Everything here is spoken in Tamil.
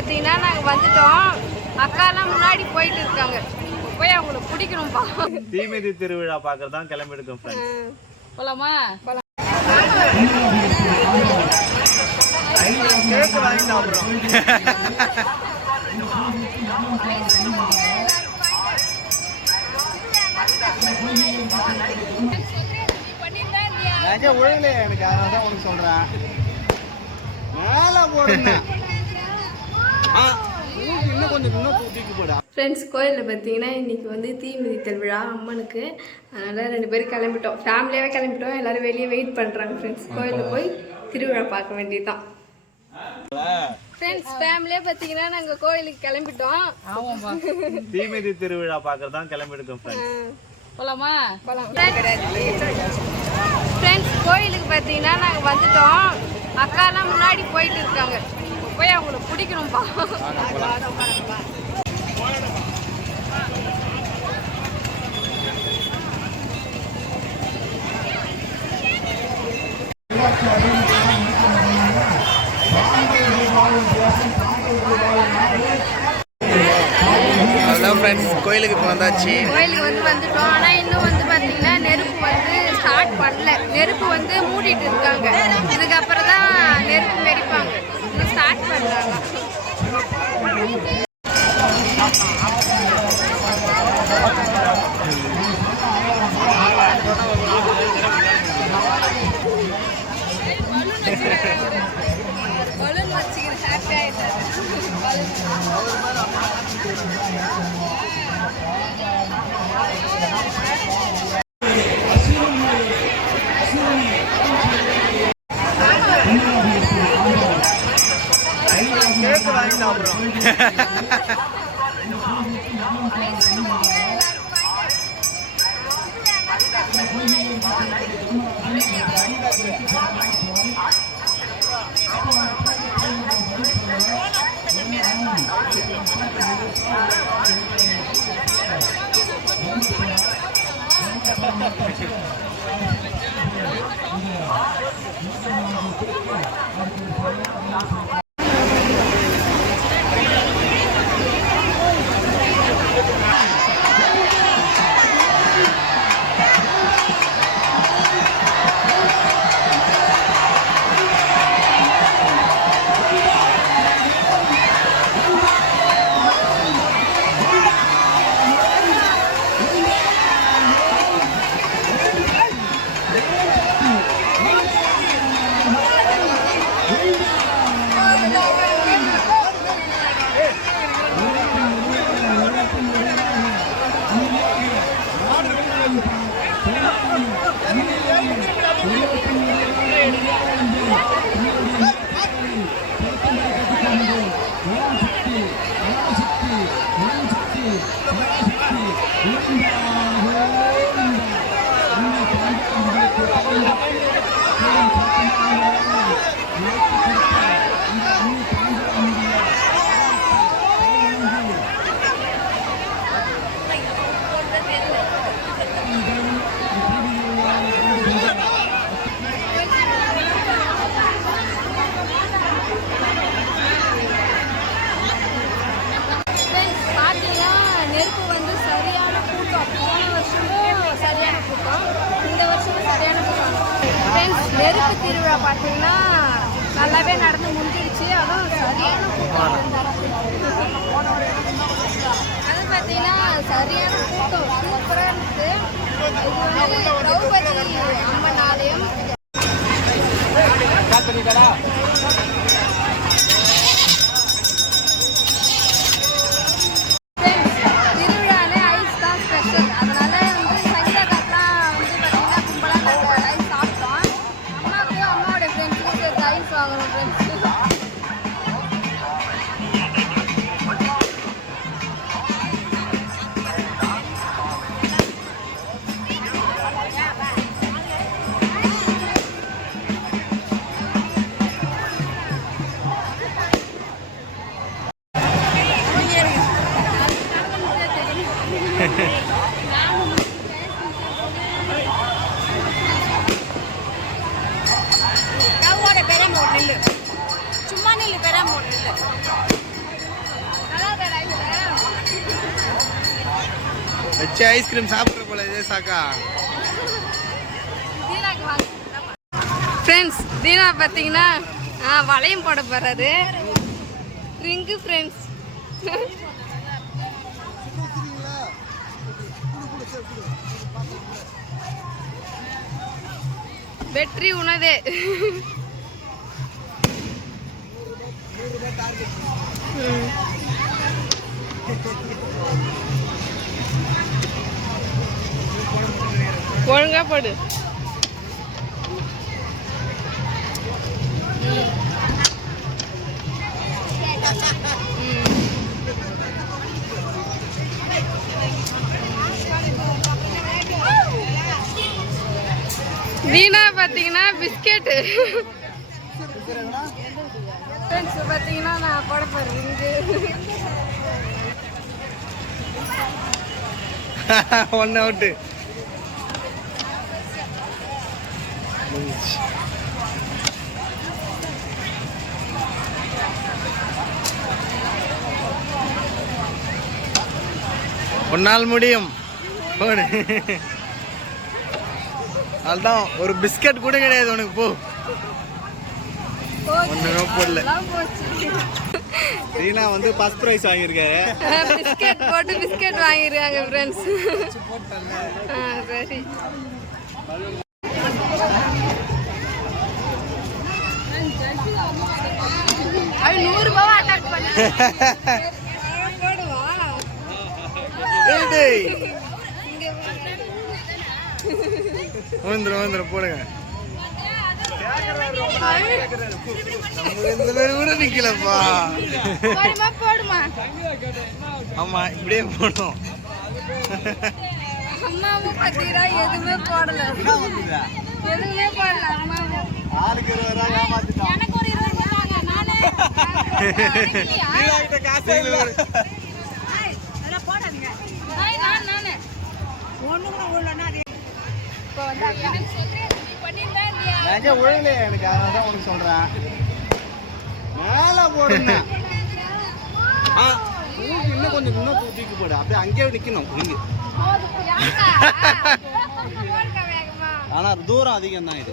பார்த்தீங்கன்னா நாங்கள் வந்துட்டோம். அக்காலாம் முன்னாடி போயிட்டு இருக்காங்க. போய் அவங்கள பிடிக்கணும்ப்பா தீமிதி திருவிழா பார்க்கறது தான் கிளம்பிடுக்கோம் போலாமா? எனக்கு அதனால தான் உனக்கு சொல்கிறேன் மேலே போடுங்க ஆ ஊருக்கு இன்னும் கொஞ்சம் இன்னும் தூக்கி போடா ஃப்ரெண்ட்ஸ் கோயிலில் பார்த்தீங்கன்னா இன்றைக்கி வந்து தீ மிதித்தல் விழா அம்மனுக்கு. அதனால் ரெண்டு பேரும் கிளம்பிட்டோம். ஃபேமிலியாகவே கிளம்பிட்டோம். எல்லோரும் வெளியே வெயிட் பண்ணுறாங்க ஃப்ரெண்ட்ஸ் கோயிலில் போய் திருவிழா பார்க்க வேண்டியதுதான். ஃப்ரெண்ட்ஸ் ஃபேமிலியாக பார்த்தீங்கன்னா நாங்கள் கோயிலுக்கு கிளம்பிட்டோம். தீமிதி திருவிழா பார்க்கறது தான் கிளம்பிடுக்கோம் ஃப்ரெண்ட்ஸ் போலாமா? போலாம். ஃப்ரெண்ட்ஸ் கோயிலுக்கு பார்த்தீங்கன்னா நாங்கள் வந்துட்டோம். அக்காலாம் முன்னாடி போயிட்டு இருக்காங்க. போய் அவங்கள பிடிக்கணும்ப்பா ஹலோ ஃப்ரெண்ட்ஸ் கோயிலுக்கு இப்போ வந்தாச்சு. கோயிலுக்கு வந்து வந்துட்டோம். ஆனால் இன்னும் வந்து பார்த்தீங்கன்னா நெருப்பு வந்து ஸ்டார்ட் பண்ணல. நெருப்பு வந்து மூடிட்டு இருக்காங்க. இதுக்கப்புறம் தான் நெருப்பு வெடிப்பாங்க. பலூன் வச்சுக்கிற ஹாப்பி ஆகிட்டாரு கேக்கு வாங்கி சாப்பிட்றோம் Friends, நெருப்பு திருவிழா பார்த்தீங்கன்னா நல்லாவே நடந்து முடிஞ்சிடுச்சு அதுவும் சரியான கூட்டம். அது பார்த்தீங்கன்னா சரியான கூட்டம். சூப்பராக இருந்துச்சு. இது வந்து திரௌபதி அம்மன் ஆலயம். சும்மா நில்லு பெற மூணு நில்லு. வச்சு ஐஸ்கிரீம் சாப்பிட்ற போல இதே சாக்கா. ஃப்ரெண்ட்ஸ் தீனா பார்த்தீங்கன்னா வளையம் போட போகிறாரு ரிங்கு ஃப்ரெண்ட்ஸ் வெற்றி உனதே. ஒழுங்கா போடு. பார்த்தீங்கன்னா பிஸ்கெட்டு ஃப்ரெண்ட்ஸ் பார்த்தீங்கன்னா நான் போட போகிறேன் ஒன் அவுட்டு ஒன்னால் முடியும். போடு. அதுதான் ஒரு பிஸ்கட் கூட கிடையாது உனக்கு போ. ஒண்ணுமே போடல. ரீனா வந்து ஃபர்ஸ்ட் ப்ரைஸ் வாங்கியிருக்காரு. பிஸ்கெட் போட்டு பிஸ்கெட் வாங்கிருக்காங்க ஃப்ரெண்ட்ஸ் சரி. அது நூறு ரூபாய் அட்டாக் பண்ணி வந்துடும் வந்துடும் போடுங்க. கூட நிக்கலப்பா. ஆமா இப்படியே போடும் அம்மாவும் எதுவுமே போடல எதுவுமே போடல அம்மாவும் ஆளுக்கு இருபது ரூபா ஏமாத்திட்டோம். எனக்கு ஒரு இருபது ரூபாய் தாங்க நானே காசே இல்லை. நான். நானே. இப்போ வந்து எனக்கு அதனால தான் உனக்கு சொல்றேன். மேல போடுங்க. ஆ இன்னும் கொஞ்சம் இன்னும் தூக்கி போடு. அப்படியே அங்கேயே நிக்கணும் இங்க. போதும், யாருக்கா? போடுக்கா வேகமா. ஆனா தூரம் அதிகம் தான் இது